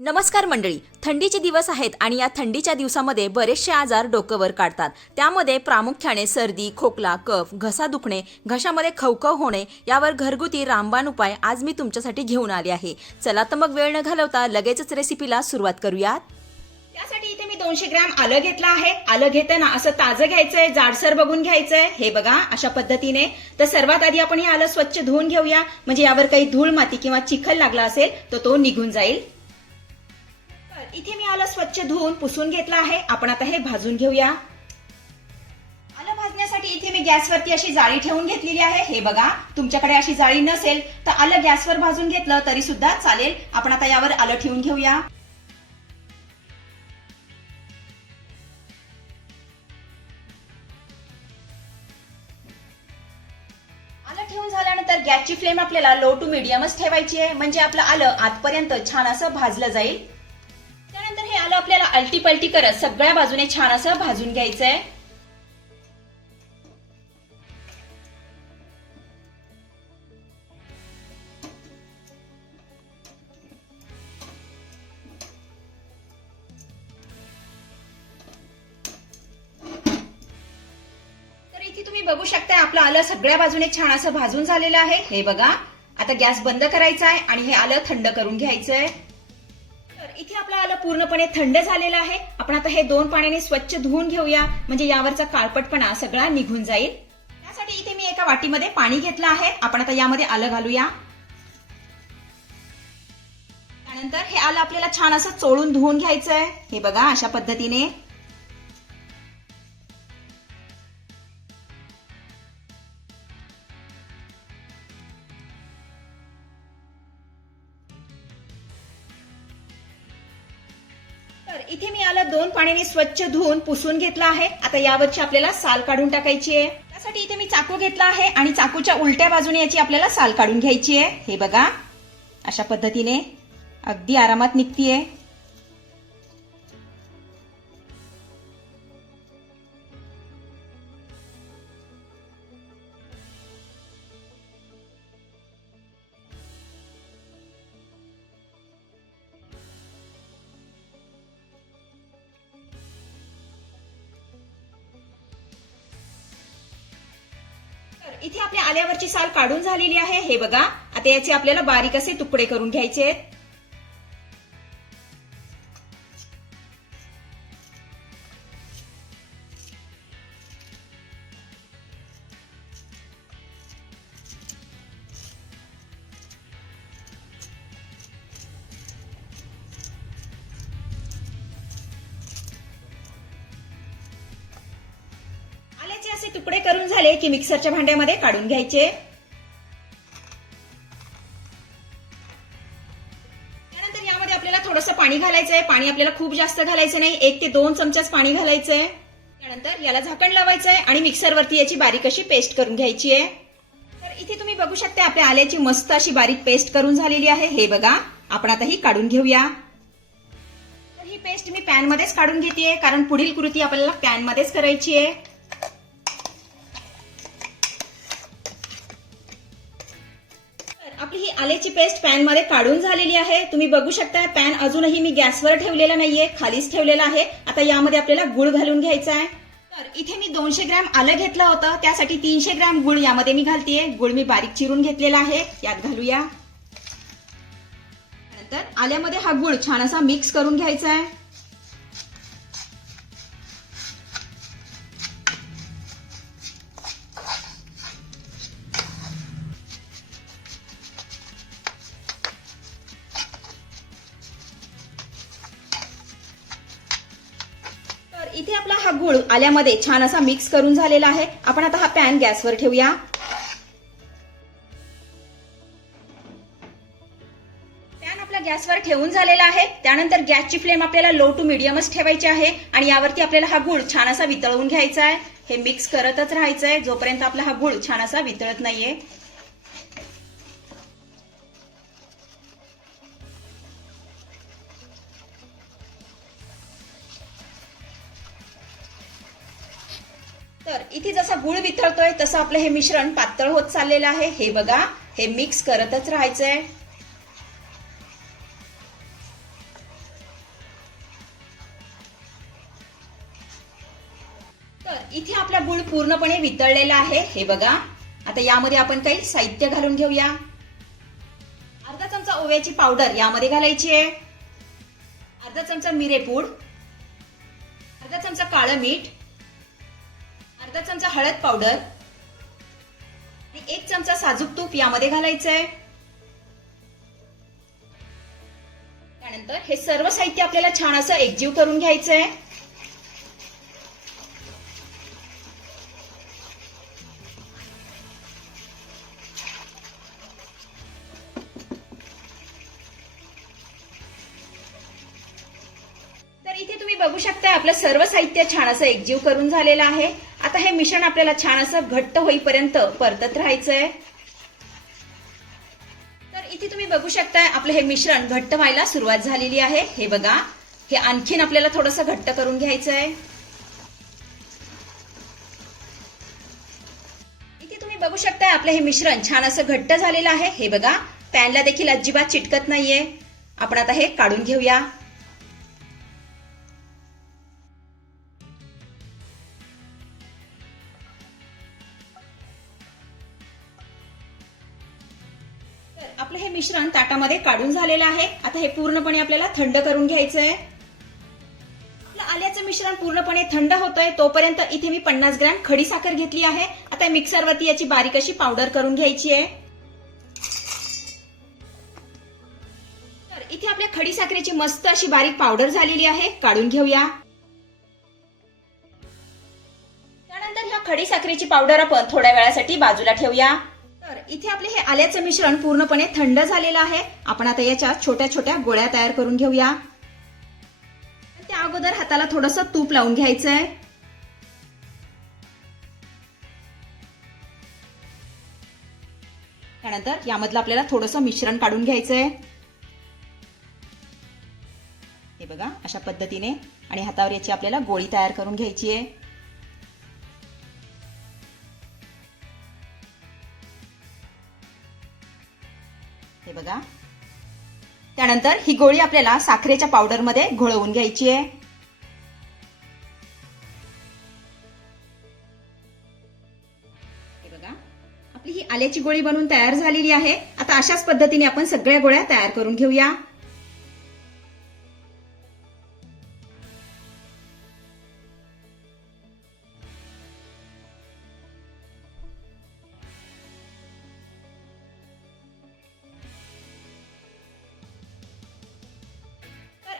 नमस्कार मंडळी थंडीचे दिवस आहेत आणि या थंडीच्या दिवसामध्ये बरेचसे आजार डोकंवर काढतात. त्यामध्ये प्रामुख्याने सर्दी खोकला कफ घसा दुखणे घशामध्ये खवखव होणे यावर घरगुती रामबाण उपाय आज मी तुमच्यासाठी घेऊन आले आहे. चला तर मग वेळ न घालवता लगेचच रेसिपीला सुरुवात करूयात. त्यासाठी इथे मी दोनशे ग्रॅम आलं घेतलं आहे. आलं घेताना असं ताजं घ्यायचंय जाडसर बघून घ्यायचंय. हे बघा अशा पद्धतीने. तर सर्वात आधी आपण हे आलं स्वच्छ धुवून घेऊया. म्हणजे यावर काही धूळ माती किंवा चिखल लागला असेल तर तो निघून जाईल. तर इथे मी आलं स्वच्छ धुवून पुसून घेतलं आहे. आपण आता हे भाजून घेऊया. आलं भाजण्यासाठी इथे मी गॅसवरती अशी जाळी ठेवून घेतलेली आहे. हे बघा तुमच्याकडे अशी जाळी नसेल तर आलं गॅसवर भाजून घेतलं तरी सुद्धा चालेल. आपण आता यावर आलं ठेवून घेऊया. आलं ठेवून झाल्यानंतर गॅसची फ्लेम आपल्याला लो टू मिडियमच ठेवायची आहे. म्हणजे आपलं आलं आतपर्यंत छान असं भाजलं जाईल. हे अलटी पलटी करत सगळ्या बाजूने छान असं भाजून घ्यायचंय. तर इथे तुम्ही बघू शकता आपलं आलं सगळ्या बाजूने छान असं भाजून झालेलं आहे. हे बघा आता गॅस बंद करायचा आहे आणि हे आलं थंड करून घ्यायचंय. तर इथे आपलं आलं पूर्णपणे थंड झालेलं आहे. आपण आता हे दोन पाण्याने स्वच्छ धुवून घेऊया. म्हणजे यावरचा काळपटपणा सगळा निघून जाईल. त्यासाठी इथे मी एका वाटीमध्ये पाणी घेतलं आहे. आपण आता यामध्ये आलं घालूया. त्यानंतर हे आलं आपल्याला छान असं चोळून धुवून घ्यायचंय. हे बघा अशा पद्धतीने. तर इथे मी आलं दोन पाण्याने स्वच्छ धुवून पुसून घेतलं आहे. आता यावरची आपल्याला साल काढून टाकायची आहे. त्यासाठी इथे मी चाकू घेतला आहे आणि चाकूच्या उलट्या बाजूने याची आपल्याला साल काढून घ्यायची आहे. हे बघा अशा पद्धतीने अगदी आरामात निघतीये. तर इथे आपल्या आल्यावरची साल काढून झालेली आहे. हे बघा. आता याचे आपल्याला बारीक असे तुकडे करून घ्यायचे आहेत. असे तुकडे करून झाले की मिक्सरच्या भांड्यामध्ये काढून घ्यायचे. त्यानंतर यामध्ये आपल्याला थोडंसं पाणी घालायचंय. पाणी आपल्याला खूप जास्त घालायचं नाही. एक ते दोन चमचाच पाणी घालायचंय. त्यानंतर याला झाकण लावायचंय आणि मिक्सरवरती याची बारीक अशी पेस्ट करून घ्यायची आहे. तर इथे तुम्ही बघू शकता आपल्या आल्याची मस्त अशी बारीक पेस्ट करून झालेली आहे. हे बघा आपण आता ही काढून घेऊया. तर ही पेस्ट मी पॅन मध्येच काढून घेते कारण पुढील कृती आपल्याला पॅनमध्येच करायची आहे. आपली ही आल्याची पेस्ट पॅनमध्ये काढून झालेली आहे. तुम्ही बघू शकता पॅन अजूनही मी गॅसवर ठेवलेला नाहीये खालीच ठेवलेला आहे. आता यामध्ये आपल्याला गुळ घालून घ्यायचा आहे. तर इथे मी दोनशे ग्रॅम आलं घेतलं होतं त्यासाठी तीनशे ग्रॅम गुळ यामध्ये मी घालतेय. गुळ मी बारीक चिरून घेतलेला आहे यात घालूया. नंतर आल्यामध्ये हा गुळ छान असा मिक्स करून घ्यायचा आहे. इथे आपला हा गुळ आल्यामध्ये छान असा मिक्स करून झालेला आहे. आपण आता हा पॅन गॅसवर ठेवूया. पॅन आपला गॅसवर ठेवून झालेला आहे. त्यानंतर गॅसची फ्लेम आपल्याला लो टू मिडियमच ठेवायची आहे आणि यावरती आपल्याला हा गुळ छान असा वितळवून घ्यायचा आहे. हे मिक्स करतच राहायचं आहे जोपर्यंत आपला हा गुळ छान असा वितळत नाहीये. तर इथे जसा गुळ वितळतोय तसं आपलं हे मिश्रण पातळ होत चाललेलं आहे. हे बघा हे मिक्स करतच राहायचंय. तर इथे आपला गुळ पूर्णपणे वितळलेला आहे. हे बघा आता यामध्ये आपण काही साहित्य घालून घेऊया. अर्धा चमचा ओव्याची पावडर यामध्ये घालायची आहे. अर्धा चमचा मिरेपूड. अर्धा चमचा काळं मीठ. अर्धा चमचा हळद पावडर आणि एक चमचा साजूक तूप यामध्ये घालायचं आहे त्यानंतर हे सर्व साहित्य आपल्याला छान असं एकजीव करून घ्यायचं आहे तर इथे तुम्ही बघू शकता आपलं सर्व साहित्य छान असं एकजीव करून झालेलं आहे. आता हे मिश्रण आपल्याला छान असं घट्ट होईपर्यंत परतत राहायचंय. तर इथे तुम्ही बघू शकताय आपलं हे मिश्रण घट्ट व्हायला सुरुवात झालेली आहे. हे बघा हे आणखीन आपल्याला थोडंसं घट्ट करून घ्यायचं आहे इथे तुम्ही बघू शकताय आपलं हे मिश्रण छान असं घट्ट झालेलं आहे. हे बघा पॅनला देखील अजिबात चिटकत नाहीये. आपण आता हे काढून घेऊया. आपलं हे मिश्रण ताटामध्ये काढून झालेलं आहे. आता हे पूर्णपणे आपल्याला थंड करून घ्यायचं आहे आपलं आल्याचं मिश्रण पूर्णपणे थंड होतंय तोपर्यंत इथे मी पन्नास ग्रॅम खडी साखर घेतली आहे. आता मिक्सरवरती याची बारीक अशी पावडर करून घ्यायची आहे. तर इथे आपल्या खडी साखरेची मस्त अशी बारीक पावडर झालेली आहे. काढून घेऊया. त्यानंतर ह्या खडी साखरेची पावडर आपण थोड्या वेळासाठी बाजूला ठेवूया. तर इथे आपले हे आल्याचं मिश्रण पूर्णपणे थंड झालेलं आहे. आपण आता याच्या छोट्या छोट्या गोळ्या तयार करून घेऊया. त्या अगोदर हाताला थोडस तूप लावून घ्यायचंय. त्यानंतर यामधलं आपल्याला थोडंसं मिश्रण काढून घ्यायचंय. हे बघा अशा पद्धतीने आणि हातावर याची आपल्याला गोळी तयार करून घ्यायची आहे. बघा. त्यानंतर ही गोळी आपल्याला साखरेच्या पावडरमध्ये घोळवून घ्यायची आहे. बघा. आपली ही आल्याची गोळी बनवून तयार झालेली आहे. आता अशाच पद्धतीने आपण सगळ्या गोळ्या तयार करून घेऊया.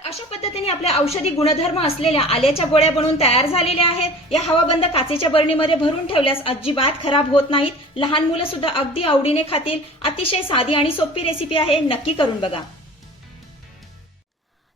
अशा पद्धतीने आपल्या औषधी गुणधर्म असलेल्या आल्याच्या गोळ्या बनवून तयार झालेल्या आहेत. या हवाबंद काचेच्या बरणीमध्ये भरून ठेवल्यास अजिबात खराब होत नाहीत. लहान मुलं सुद्धा अगदी आवडीने खातील. अतिशय साधी आणि सोपी रेसिपी आहे. नक्की करून बघा.